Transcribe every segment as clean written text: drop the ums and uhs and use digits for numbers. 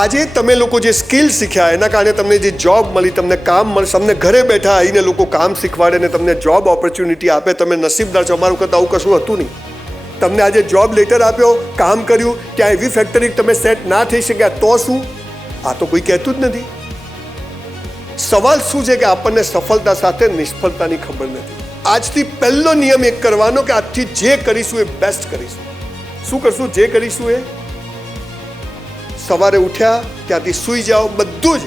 આજે તમે લોકો જે સ્કિલ શીખ્યા એના કારણે તમને જે જોબ મળી, તમને કામ મળે, તમને ઘરે બેઠા આવીને લોકો કામ શીખવાડે ને તમને જોબ ઓપોર્ચ્યુનિટી આપે, તમે નસીબદાર છો. અમારું કરતાં આવું કશું હતું નહીં. તમને આજે જોબ લેટર આપ્યો, કામ કર્યું, ત્યાં એવી ફેક્ટરી તમે સેટ ના થઈ શક્યા તો શું? આ તો કોઈ કહેતું જ નથી. સવાલ શું છે કે આપણને સફળતા સાથે નિષ્ફળતાની ખબર નથી. આજથી પહેલો નિયમ એક કરવાનો કે આજથી જે કરીશું એ બેસ્ટ કરીશું. શું કરશું? જે કરીશું એ સવારે ઉઠ્યા ત્યાંથી સૂઈ જાઓ, બધું જ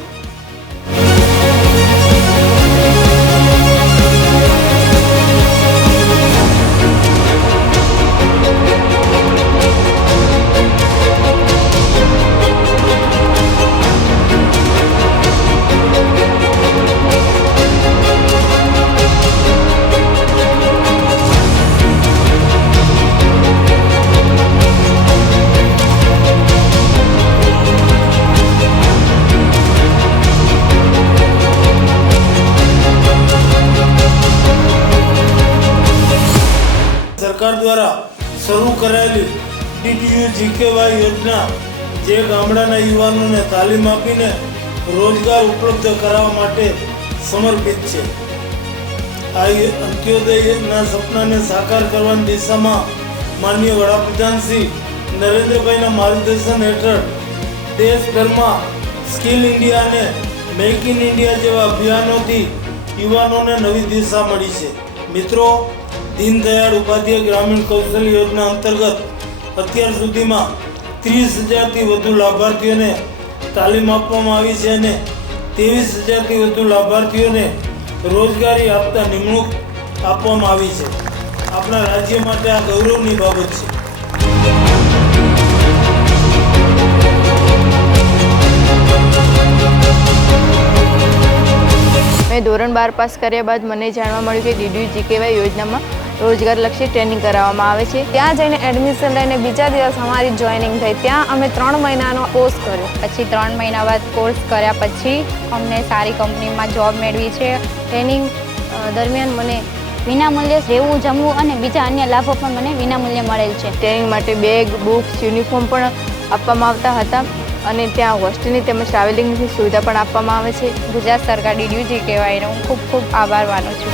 સરકાર દ્વારા શરૂ કરાયેલી DDU-GKY યોજના જે ગામડાના યુવાનોને તાલીમ આપીને રોજગાર ઉપલબ્ધ કરાવવા માટે સમર્પિત છે. આ અંત્યોદયના સપનાને સાકાર કરવાની દિશામાં માનનીય વડાપ્રધાન શ્રી નરેન્દ્રભાઈના માર્ગદર્શન હેઠળ દેશભરમાં સ્કિલ ઇન્ડિયા અને મેક ઇન ઇન્ડિયા જેવા અભિયાનોથી યુવાનોને નવી દિશા મળી છે. મિત્રો, દીનદયાળ ઉપાધ્યાય ગ્રામીણ કૌશલ્ય યોજના અંતર્ગત અત્યાર સુધીમાં 30,000થી વધુ લાભાર્થીઓને તાલીમ આપવામાં આવી છે અને 23,000થી વધુ લાભાર્થીઓને રોજગારી આપતા નિમણૂક આપવામાં આવી છે. આપણા રાજ્ય માટે આ ગૌરવની બાબત છે. મેં ધોરણ 12 પાસ કર્યા બાદ મને જાણવા મળ્યું કે DDU-GKY યોજનામાં રોજગારલક્ષી ટ્રેનિંગ કરાવવામાં આવે છે. ત્યાં જઈને એડમિશન લઈને બીજા દિવસ અમારી જોઈનિંગ થઈ. ત્યાં અમે 3 મહિનાનો કોર્સ કર્યો. પછી 3 મહિના બાદ કોર્સ કર્યા પછી અમને સારી કંપનીમાં જોબ મેળવી છે. ટ્રેનિંગ દરમિયાન મને વિનામૂલ્યે રહેવું, જમવું અને બીજા અન્ય લાભો પણ મને વિનામૂલ્યે મળેલ છે. ટ્રેનિંગ માટે બેગ, બુક્સ, યુનિફોર્મ પણ આપવામાં આવતા હતા અને ત્યાં હોસ્ટેલની તેમજ ટ્રાવેલિંગની સુવિધા પણ આપવામાં આવે છે. ગુજરાત સરકાર DDU-GKYનો હું ખૂબ ખૂબ આભાર માનું છું.